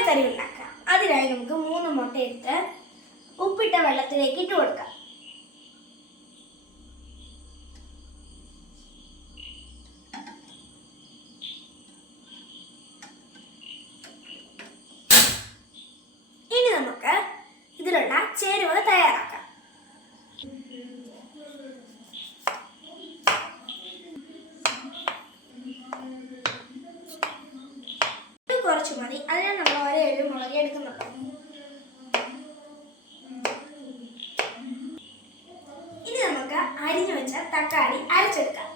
മുട്ടക്കറി ഉണ്ടാക്കാം. അതിനായി നമുക്ക് 3 മുട്ട എടുത്ത് ഉപ്പിട്ട വെള്ളത്തിലേക്ക് ഇട്ട് കൊടുക്കാം. ഇനി നമുക്ക് ഇതിലുള്ള ചേരുവ തയ്യാറാക്കാം. കുറച്ച് മതി, അതിനാണ് നമ്മൾ ഓരോ മുളക് എടുക്കുന്നുണ്ട്. ഇനി നമുക്ക് അരിഞ്ഞു വെച്ച തക്കാളി അരച്ചെടുക്കാം.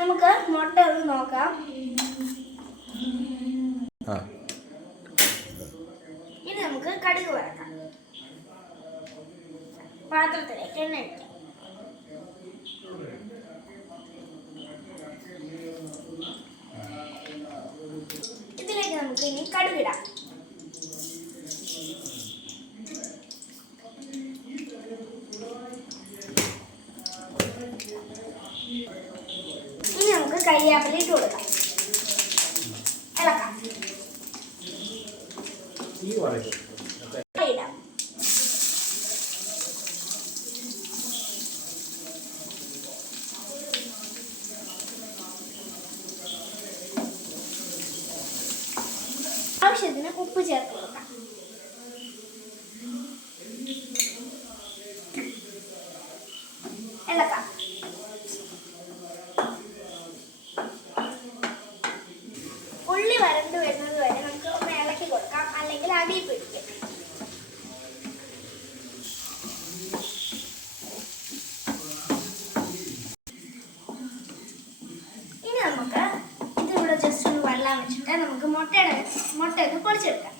നമുക്ക് മുട്ട ഒന്ന് നോക്കാം. ഇനി നമുക്ക് കടുക് വറക്കാം. പാത്രത്തിലേക്ക് എണ്ണ ഒഴിക്കാം. ഇതിലേക്ക് നമുക്ക് ഇനി കടുകിടാം. ഇനി നമുക്ക് കരിവേപ്പില ഇട്ട് കൊടുക്കാം. ഇളക്കാം. ഇടാം. ആവശ്യത്തിന് ഉപ്പ് ചേർത്ത് കൊടുക്കാം. ഇളക്കാം. ഉള്ളി വരണ്ടു വരുന്നത് വരെ നമുക്ക് ഒന്ന് ഇളക്കി കൊടുക്കാം, അല്ലെങ്കിൽ അടി പിടിക്കും. ഇനി നമുക്ക് ഇതിവിടെ ജസ്റ്റ് ഒന്ന് വെള്ളം വെച്ചിട്ട് നമുക്ക് മുട്ടയൊന്ന് പൊളിച്ചെടുക്കാം.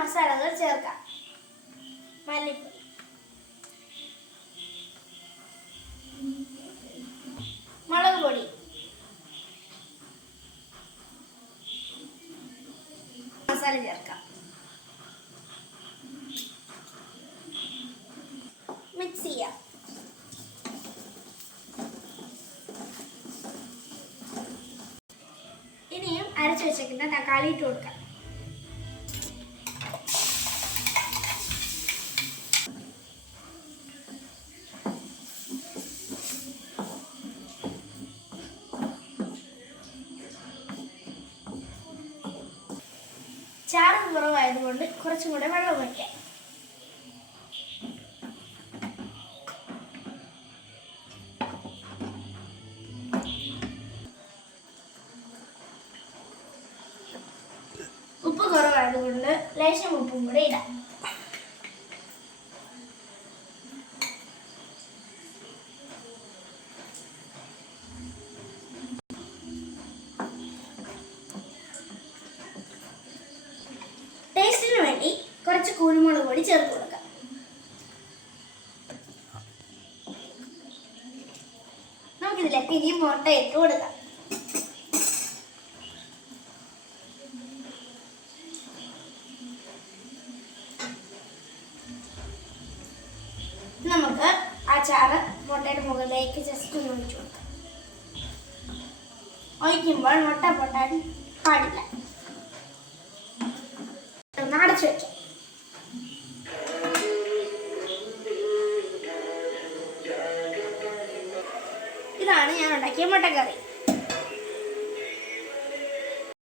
മസാലകൾ ചേർക്കാം. മല്ലിപ്പൊടി, മുളക് പൊടി, മസാല ചേർക്കാം. മിക്സ് ചെയ്യാം. ഇനിയും അരച്ചു വെച്ചിരിക്കുന്ന തക്കാളി ഇട്ട് കൊടുക്കാം. ചാറ് കുറവായതുകൊണ്ട് കുറച്ചും കൂടെ വെള്ളം ഒഴിക്കാം. ഉപ്പ് കുറവായതുകൊണ്ട് ലേശം ഉപ്പും കൂടെ ഇടാം. ടേസ്റ്റിന് വേണ്ടി കുറച്ച് കുരുമുളക് പൊടി ചേർത്ത് കൊടുക്കാം. നമുക്കിതിലേക്ക് ഇനി മുട്ട ഇട്ട് കൊടുക്കാം. നമുക്ക് ആ ചാറ് മുട്ടയുടെ മുകളിലേക്ക് ജസ്റ്റ് ഒന്ന് ഒഴിച്ചു കൊടുക്കാം. ഒഴിക്കുമ്പോൾ മുട്ട പൊട്ടാൻ പാടില്ല. അടച്ചു വെക്കാം.